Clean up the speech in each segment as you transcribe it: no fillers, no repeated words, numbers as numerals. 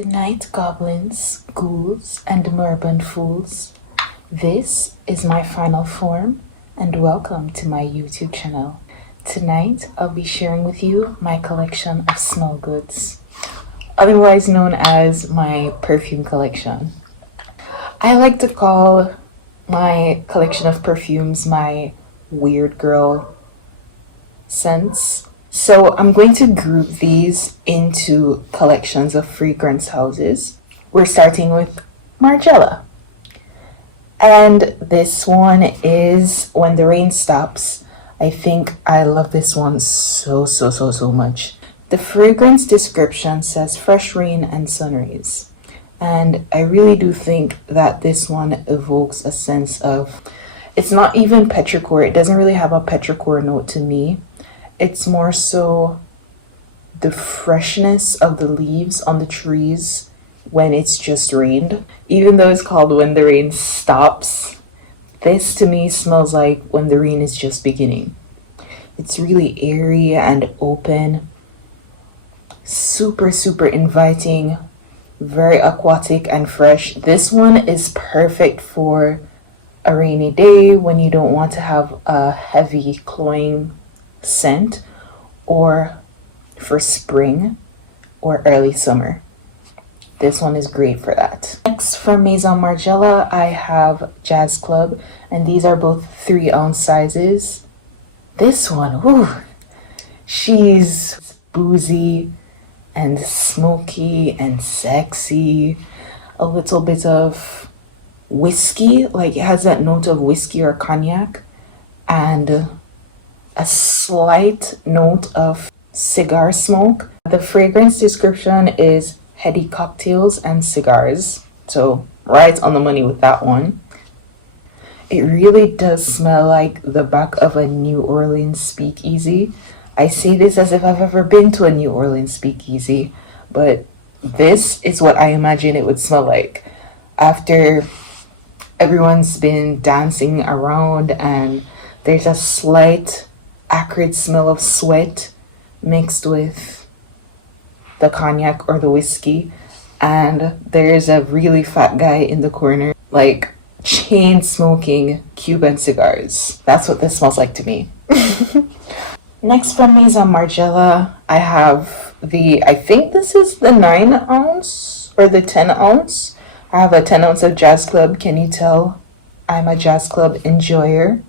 Good night, goblins, ghouls, and moribund fools. This is my final form, and welcome to my YouTube channel. Tonight, I'll be sharing with you my collection of smell goods, otherwise known as my perfume collection. I like to call my collection of perfumes my weird girl scents. So I'm going to group these into collections of fragrance houses. We're starting with Margiela. And this one is When the Rain Stops. I think I love this one so much. The fragrance description says fresh rain and sun rays. And I really do think that this one evokes a sense of, it's not even petrichor. It doesn't really have a petrichor note to me. It's more so the freshness of the leaves on the trees when it's just rained. Even though it's called When the Rain Stops, this to me smells like when the rain is just beginning. It's really airy and open, super inviting, very aquatic and fresh. This one is perfect for a rainy day when you don't want to have a heavy cloying scent, or for spring or early summer. This one is great for that. Next, from Maison Margiela, I have Jazz Club, and these are both 3-ounce sizes. This one, whew, she's boozy and smoky and sexy, a little bit of whiskey, like it has that note of whiskey or cognac, and a slight note of cigar smoke. The fragrance description is heady cocktails and cigars, so right on the money with that one. It really does smell like the back of a New Orleans speakeasy. I say this as if I've ever been to a New Orleans speakeasy, but this is what I imagine it would smell like after everyone's been dancing around and there's a slight acrid smell of sweat mixed with the cognac or the whiskey, and there's a really fat guy in the corner like chain smoking Cuban cigars. That's what this smells like to me. Next, from Maison Margiela, I have I think this is the 9-ounce or the 10-ounce. I have a 10-ounce of Jazz Club. Can you tell I'm a Jazz Club enjoyer?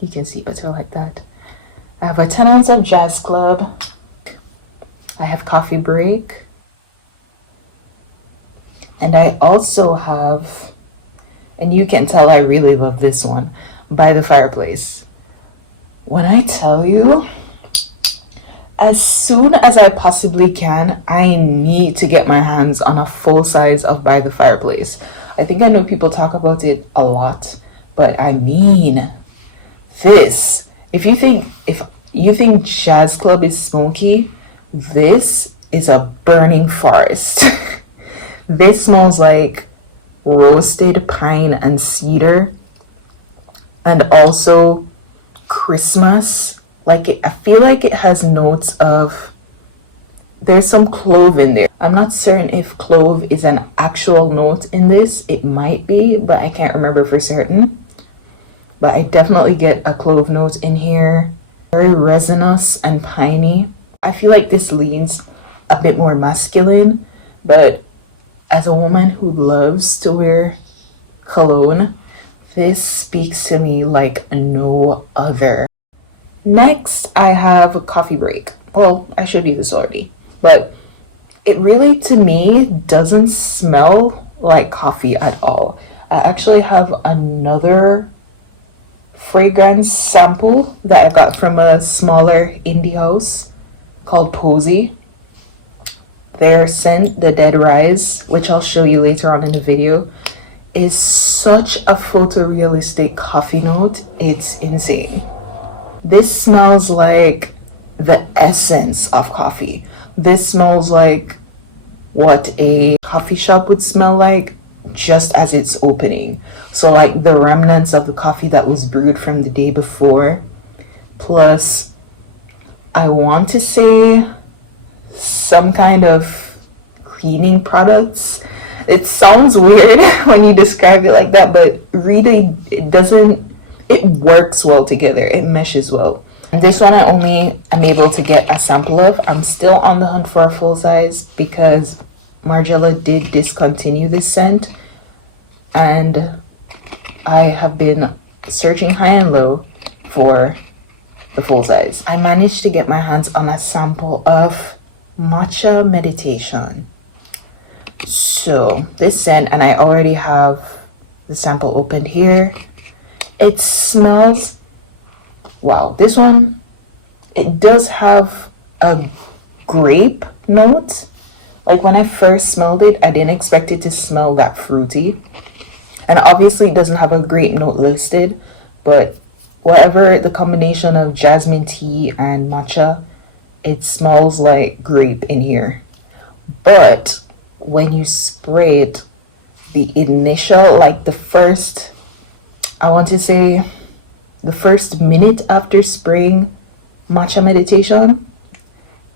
You can see better like that. I have a 10-ounce of Jazz Club. I have Coffee Break. And I also have, and you can tell I really love this one, By the Fireplace. When I tell you, as soon as I possibly can, I need to get my hands on a full size of By the Fireplace. I think I know people talk about it a lot, but I mean, this, if you think Jazz Club is smoky, this is a burning forest. This smells like roasted pine and cedar, and also Christmas. I feel like it has notes of, there's some clove in there. I'm not certain if clove is an actual note in this. It might be, but I can't remember for certain. But I definitely get a clove note in here. Very resinous and piney. I feel like this leans a bit more masculine, but as a woman who loves to wear cologne, this speaks to me like no other. Next, I have Coffee Break. Well, I showed you this already, but it really, to me, doesn't smell like coffee at all. I actually have another fragrance sample that I got from a smaller indie house called Posy. Their scent, The Dead Rise, which I'll show you later on in the video, is such a photorealistic coffee note. It's insane. This smells like the essence of coffee. This smells like what a coffee shop would smell like just as it's opening. So like the remnants of the coffee that was brewed from the day before, plus I want to say some kind of cleaning products. It sounds weird when you describe it like that, but really it works well together. It meshes well. And this one I only am able to get a sample of. I'm still on the hunt for a full size because Margiela did discontinue this scent, and I have been searching high and low for the full size. I managed to get my hands on a sample of Matcha Meditation. So this scent, and I already have the sample opened here. It smells, wow, this one, it does have a grape note. Like when I first smelled it, I didn't expect it to smell that fruity. And obviously it doesn't have a grape note listed, but whatever the combination of jasmine tea and matcha, it smells like grape in here. But when you spray it, the initial, like the first, I want to say the first minute after spraying Matcha Meditation,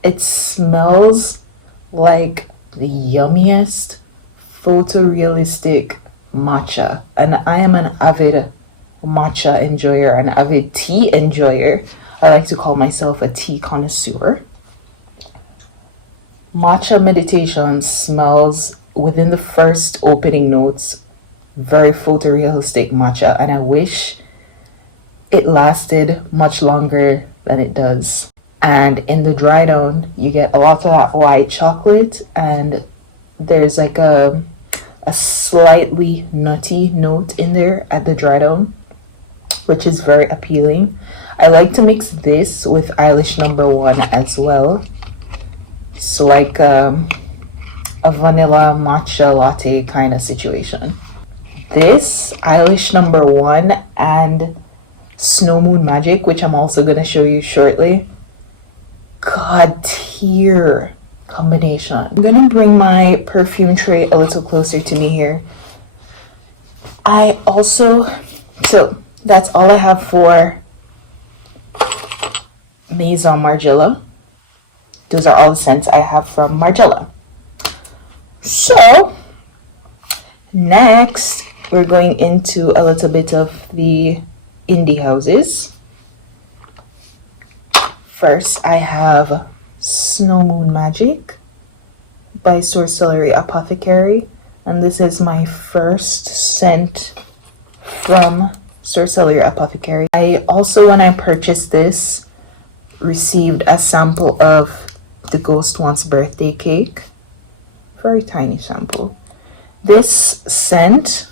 it smells like the yummiest photorealistic matcha. And I am an avid matcha enjoyer, an avid tea enjoyer. I like to call myself a tea connoisseur. Matcha Meditation smells, within the first opening notes, very photorealistic matcha, and I wish it lasted much longer than it does. And in the dry down, you get a lot of that white chocolate, and there's like a slightly nutty note in there at the dry down, which is very appealing. I like to mix this with Eilish #1 as well. So like a vanilla matcha latte kind of situation. This Eilish #1 and Snow Moon Magic, which I'm also going to show you shortly, god tier combination. I'm going to bring my perfume tray a little closer to me here. So that's all I have for Maison Margiela. Those are all the scents I have from Margiela. So next we're going into a little bit of the indie houses. First I have Snow Moon Magic by Sorcellery Apothecary, and this is my first scent from Sorcellery Apothecary. I also, when I purchased this, received a sample of the Ghost Wants birthday cake. Very tiny sample. This scent,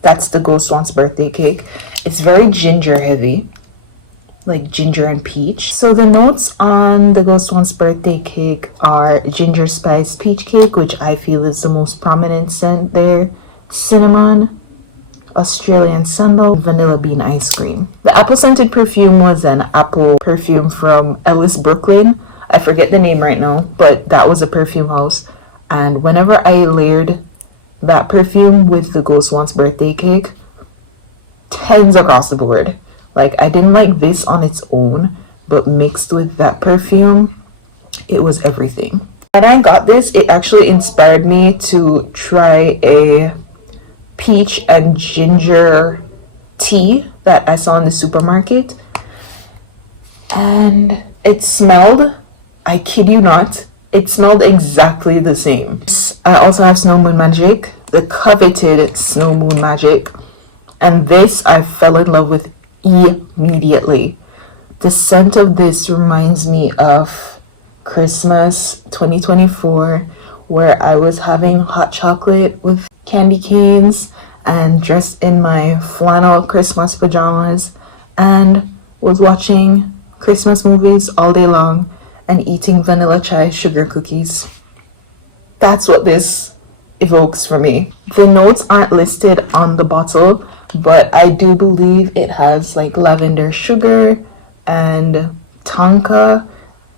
that's the Ghost Wants birthday cake. It's very ginger heavy, like ginger and peach. So the notes on the Ghost Wants birthday cake are ginger spice peach cake, which I feel is the most prominent scent there, cinnamon, Australian sandal, vanilla bean ice cream. The apple scented perfume was an apple perfume from Ellis, Brooklyn. I forget the name right now, but that was a perfume house. And whenever I layered that perfume with the Ghost Wants birthday cake, 10s across the board. Like, I didn't like this on its own, but mixed with that perfume, it was everything. When I got this, it actually inspired me to try a peach and ginger tea that I saw in the supermarket. And it smelled, I kid you not, it smelled exactly the same. I also have Snow Moon Magic, the coveted Snow Moon Magic. And this I fell in love with immediately. The scent of this reminds me of Christmas 2024, where I was having hot chocolate with candy canes and dressed in my flannel Christmas pajamas and was watching Christmas movies all day long and eating vanilla chai sugar cookies. That's what this evokes for me. The notes aren't listed on the bottle, but I do believe it has like lavender sugar and tonka,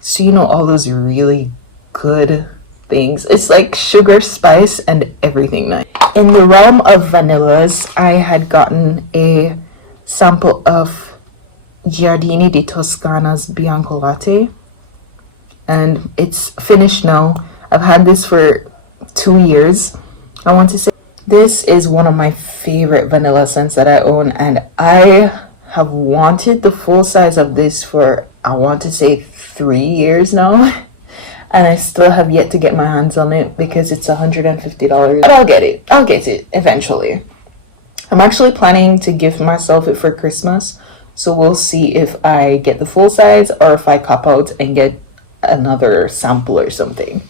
so you know, all those really good things. It's like sugar, spice, and everything nice. In the realm of vanillas, I had gotten a sample of Giardini di Toscana's Bianco Latte, and it's finished now. I've had this for 2 years. I want to say this is one of my favorite vanilla scents that I own, and I have wanted the full size of this for, I want to say, 3 years now. And I still have yet to get my hands on it because it's $150. But I'll get it. I'll get it eventually. I'm actually planning to gift myself it for Christmas. So we'll see if I get the full size or if I cop out and get another sample or something.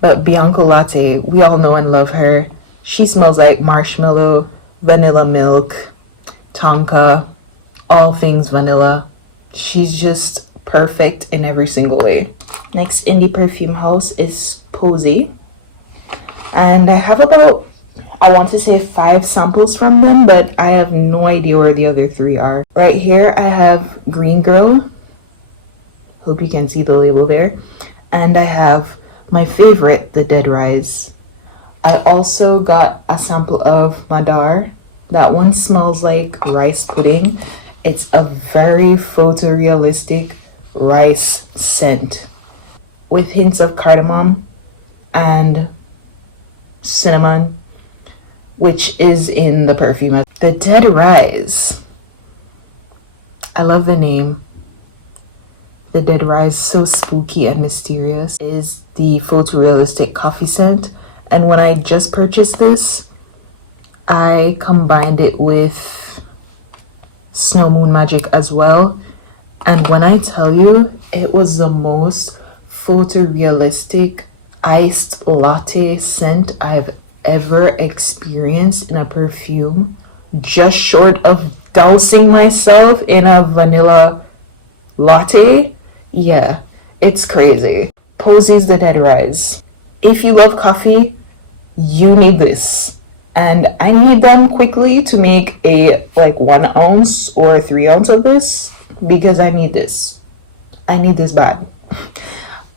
But Bianco Latte, we all know and love her. She smells like marshmallow, vanilla milk, tonka, all things vanilla. She's just perfect in every single way. Next indie perfume house is Posy, and I have about, I want to say, 5 samples from them, but I have no idea where the other 3 are. Right here I have Green Girl, hope you can see the label there, and I have my favorite, the Dead Rise. I also got a sample of Madar. That one smells like rice pudding. It's a very photorealistic rice scent with hints of cardamom and cinnamon, which is in the perfume. The Dead Rise, I love the name. The Dead Rise, so spooky and mysterious, is the photorealistic coffee scent. And when I just purchased this, I combined it with Snow Moon Magic as well. And when I tell you, it was the most photorealistic iced latte scent I've ever experienced in a perfume, just short of dousing myself in a vanilla latte. Yeah, it's crazy. Posy's The Dead Rise. If you love coffee, you need this. And I need them quickly to make a 1 ounce or 3 ounce of this because I need this. I need this bad.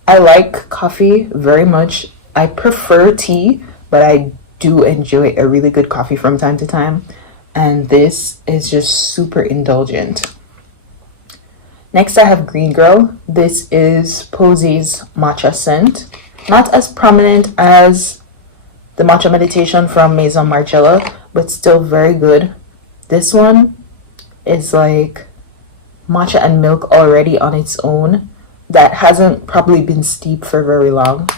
I like coffee very much. I prefer tea, but I do enjoy a really good coffee from time to time. And this is just super indulgent. Next I have Green Girl. This is Posy's matcha scent. Not as prominent as the matcha meditation from Maison Margiela, but still very good. This one is like matcha and milk already on its own that hasn't probably been steeped for very long.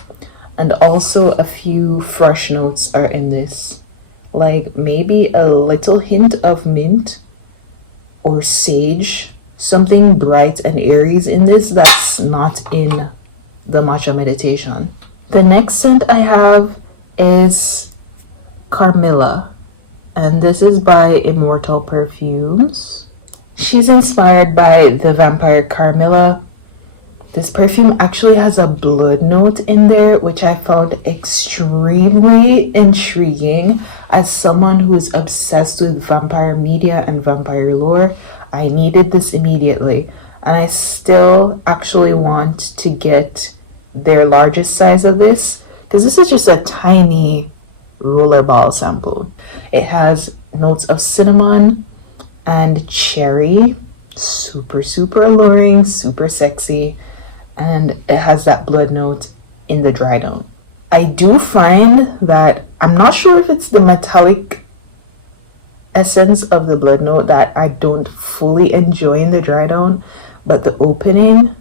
And also a few fresh notes are in this, like maybe a little hint of mint or sage, something bright and airy in this that's not in the matcha meditation. The next scent I have is Carmilla, and this is by Immortal Perfumes. She's inspired by the vampire Carmilla. This perfume actually has a blood note in there, which I found extremely intriguing. As someone who is obsessed with vampire media and vampire lore, I needed this immediately. And I still actually want to get their largest size of this, because this is just a tiny rollerball sample. It has notes of cinnamon and cherry, super alluring, super sexy, and it has that blood note in the dry note. I do find that, I'm not sure if it's the metallic essence of the blood note that I don't fully enjoy in the dry note, but the opening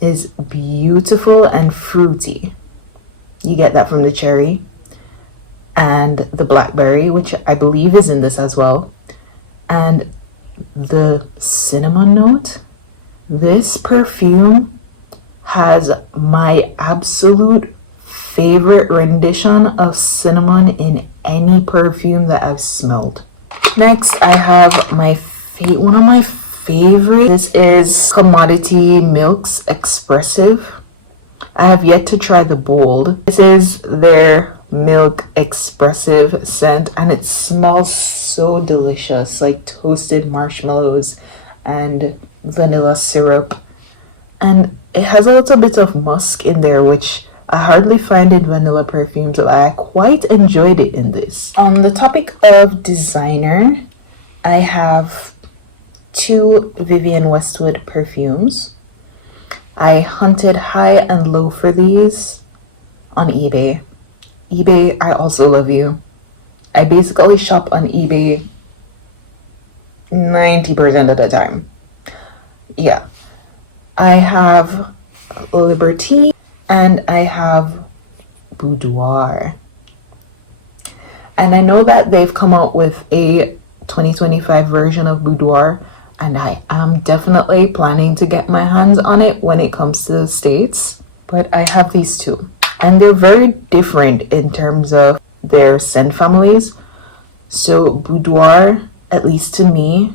is beautiful and fruity. You get that from the cherry and the blackberry, which I believe is in this as well, and the cinnamon note. This perfume has my absolute favorite rendition of cinnamon in any perfume that I've smelled. Next, I have one of my favorite. This is Commodity Milk's Expressive. I have yet to try the bold. This is their milk expressive scent, and it smells so delicious, like toasted marshmallows and vanilla syrup, and it has a little bit of musk in there, which I hardly find in vanilla perfumes, but I quite enjoyed it in this. On the topic of designer, I have 2 Vivienne Westwood perfumes. I hunted high and low for these on eBay. eBay, I also love you. I basically shop on eBay 90% of the time. Yeah. I have Liberty and I have Boudoir. And I know that they've come out with a 2025 version of Boudoir, and I am definitely planning to get my hands on it when it comes to the States. But I have these two, and they're very different in terms of their scent families. So Boudoir, at least to me,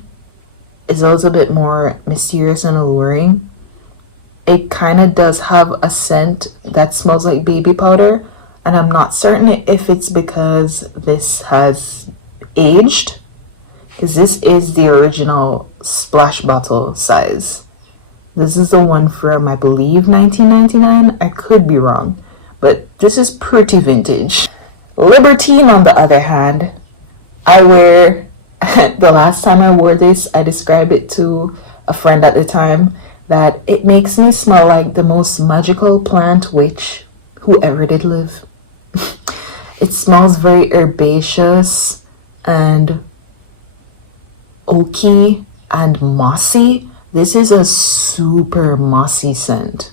is a little bit more mysterious and alluring. It kind of does have a scent that smells like baby powder, and I'm not certain if it's because this has aged, because this is the original splash bottle size. This is the one from, I believe, 1999. I could be wrong, but this is pretty vintage. Libertine, on the other hand, I wear, the last time I wore this, I described it to a friend at the time that it makes me smell like the most magical plant witch who ever did live. It smells very herbaceous and oaky and mossy. This is a super mossy scent.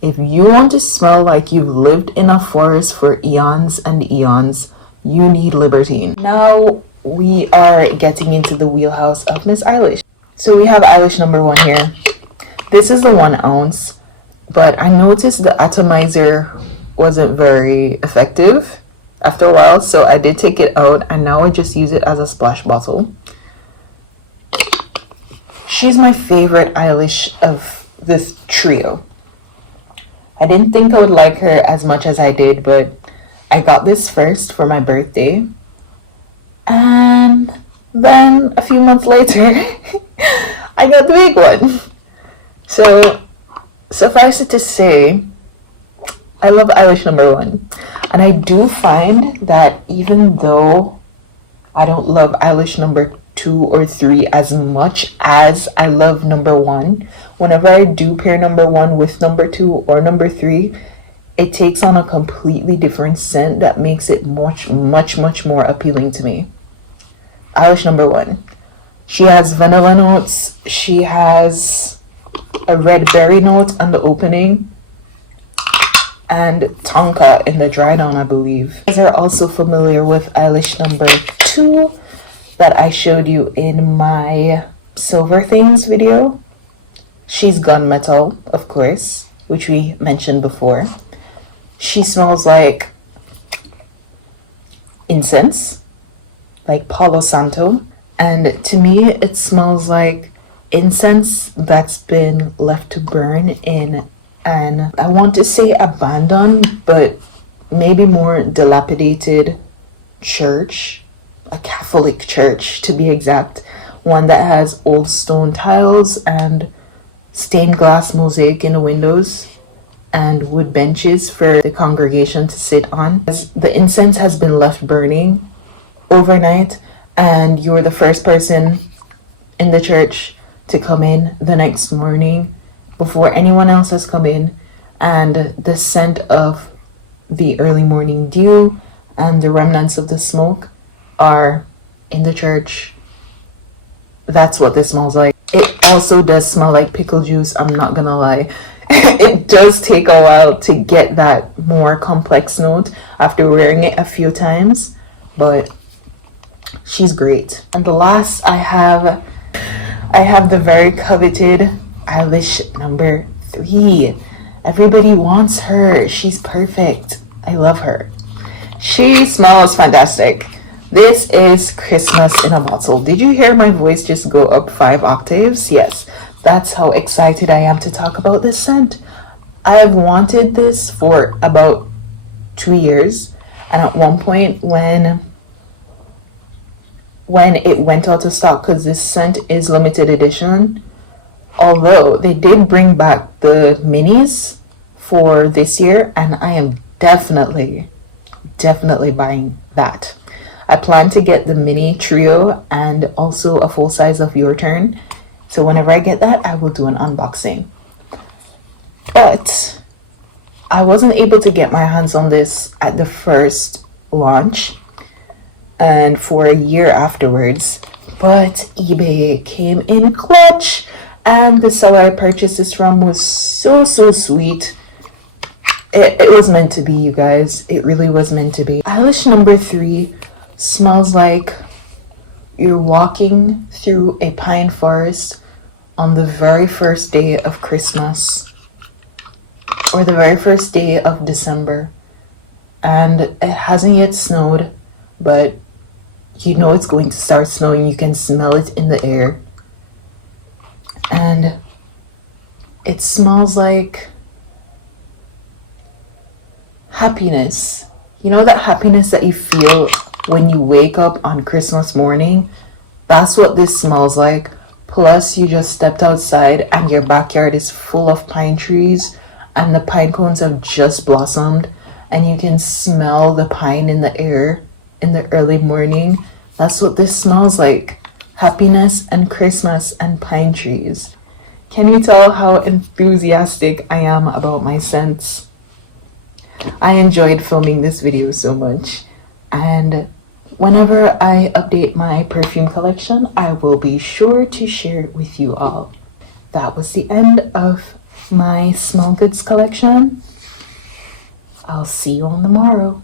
If you want to smell like you've lived in a forest for eons and eons, you need Libertine. Now we are getting into the wheelhouse of Miss Eilish. So we have Eilish number 1 here. This is the 1 ounce, but I noticed the atomizer wasn't very effective after a while, so I did take it out, and now I just use it as a splash bottle. She's my favorite Eilish of this trio. I didn't think I would like her as much as I did, but I got this first for my birthday, and then a few months later I got the big one. So suffice it to say, I love Eilish number 1, and I do find that even though I don't love Eilish number 2 or 3 as much as I love number 1, whenever I do pair number 1 with number 2 or number 3, it takes on a completely different scent that makes it much more appealing to me. Eilish number 1. She has vanilla notes. She has a red berry note on the opening, and tonka in the dry down, I believe. You guys are also familiar with Eilish number 2 that I showed you in my Silver Things video. She's gunmetal, of course, which we mentioned before. She smells like incense, like Palo Santo, and to me it smells like incense that's been left to burn in an, I want to say abandoned, but maybe more dilapidated church, a Catholic church to be exact, one that has old stone tiles and stained glass mosaic in the windows and wood benches for the congregation to sit on. As the incense has been left burning overnight, and you're the first person in the church to come in the next morning before anyone else has come in, and the scent of the early morning dew and the remnants of the smoke are in the church. That's what this smells like. It also does smell like pickle juice, I'm not gonna lie. It does take a while to get that more complex note after wearing it a few times, but she's great. And the last I have the very coveted Eilish number 3. Everybody wants her. She's perfect. I love her. She smells fantastic. This is Christmas in a bottle. Did you hear my voice just go up 5 octaves? Yes, that's how excited I am to talk about this scent. I've wanted this for about 2 years, and at one point when it went out of stock, because this scent is limited edition, although they did bring back the minis for this year, and I am definitely buying that. I plan to get the mini trio and also a full size of Your Turn. So whenever I get that, I will do an unboxing. But I wasn't able to get my hands on this at the first launch and for a year afterwards. But eBay came in clutch, and the seller I purchased this from was so sweet. It was meant to be, you guys. It really was meant to be. Eilish number 3 smells like you're walking through a pine forest on the very first day of Christmas or the very first day of December, and it hasn't yet snowed, but you know it's going to start snowing. You can smell it in the air, and it smells like happiness. You know that happiness that you feel when you wake up on Christmas morning? That's what this smells like. Plus, you just stepped outside and your backyard is full of pine trees and the pine cones have just blossomed and you can smell the pine in the air in the early morning. That's what this smells like. Happiness and Christmas and pine trees. Can you tell how enthusiastic I am about my scents? I enjoyed filming this video so much, and whenever I update my perfume collection, I will be sure to share it with you all. That was the end of my small goods collection. I'll see you on the morrow.